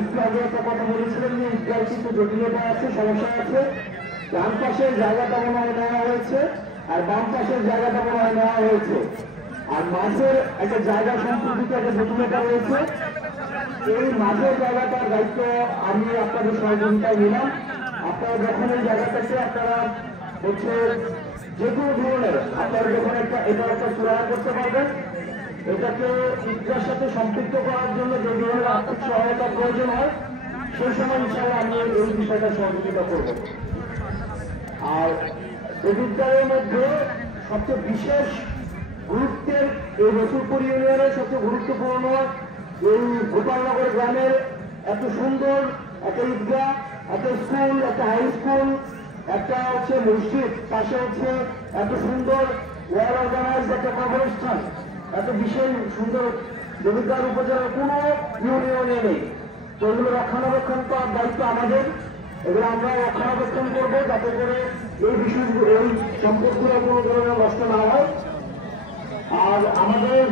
একটু আগে একটা কথা বলেছিলেন যে ঈদগাহ কিন্তু জটিলতা আছে, সমস্যা আছে। ডান পাশের জায়গাটা মনে হয় নেওয়া হয়েছে, আর বাম পাশের জায়গাটা মনে হয় নেওয়া হয়েছে, আর মাঝের একটা জায়গা সম্পর্কিত একটা জটিলতা রয়েছে। এই মাঝের জায়গাটার দায়িত্ব আমি আপনাদের সহযোগিতায় নিলাম। আপনারা যখন এই জায়গাটাকে আপনারা হচ্ছে যে কোনো ধরনের আপনারা যখন এটা একটা চূড়ান্ত করতে পারবেন, এটাকে ঈদগাহের সাথে সম্পৃক্ত করার জন্য যে ধরনের আর্থিক সহায়তার প্রয়োজন হয় সেই সময় ইনশাআল্লাহ আমি এই বিষয়টা সহযোগিতা করব। আর ঈদগাহের মধ্যে সবচেয়ে বিশেষ গুরুত্বের এই রসুলপুর ইউনিয়নের সবচেয়ে গুরুত্বপূর্ণ এই গোপালনগর গ্রামের এত সুন্দর একটা ঈদগাহ, একটা স্কুল, একটা হাই স্কুল, একটা হচ্ছে মসজিদ, পাশে হচ্ছে এত সুন্দর ওয়েল অর্গানাইজড একটা কবরস্থান, এত বিশেষ সুন্দর দেবিদ্বার উপজেলার কোনো ইউনিয়নে নেই। তো এগুলো রক্ষণাবেক্ষণ করার দায়িত্ব আমাদের। এগুলো আমরা রক্ষণাবেক্ষণ করবো যাতে করে এই বিষয়গুলো, এই সম্পদগুলো কোনো ধরনের নষ্ট না হয়। আর আমাদের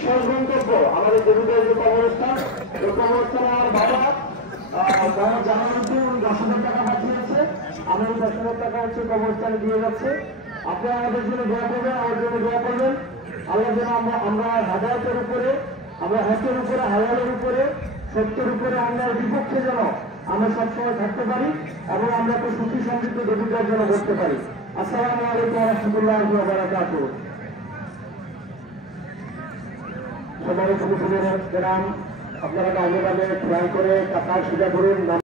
শেষ গন্তব্য আমাদের দেবিদ্বার যে কবরস্থান, ওই কবরস্থানে আমার বাবা জানানোর 10,000 টাকা পাঠিয়েছে। আমি 10,000 টাকা হচ্ছে কবরস্থানে দিয়ে যাচ্ছে। আপনারা আমাদের জন্য দোয়া করবেন, আমার জন্য দোয়া করবেন। আল্লাহ যেন আমরা হেদায়েতের উপরে, আমরা হকের উপরে, হালালের উপরে, সত্যের উপরে, অন্যায়ের বিপক্ষে যেন আমরা সবসময় থাকতে পারি এবং আমরা একটা সুখী সমৃদ্ধ দেবিদ্বার যেন করতে পারি। আসসালামু আলাইকুম ওয়া রাহমাতুল্লাহি ওয়া বারাকাতুহু। সবাই ছোট ছোট গ্রাম আপনারা আগে খেয়াল করে টাকা সোজা করুন।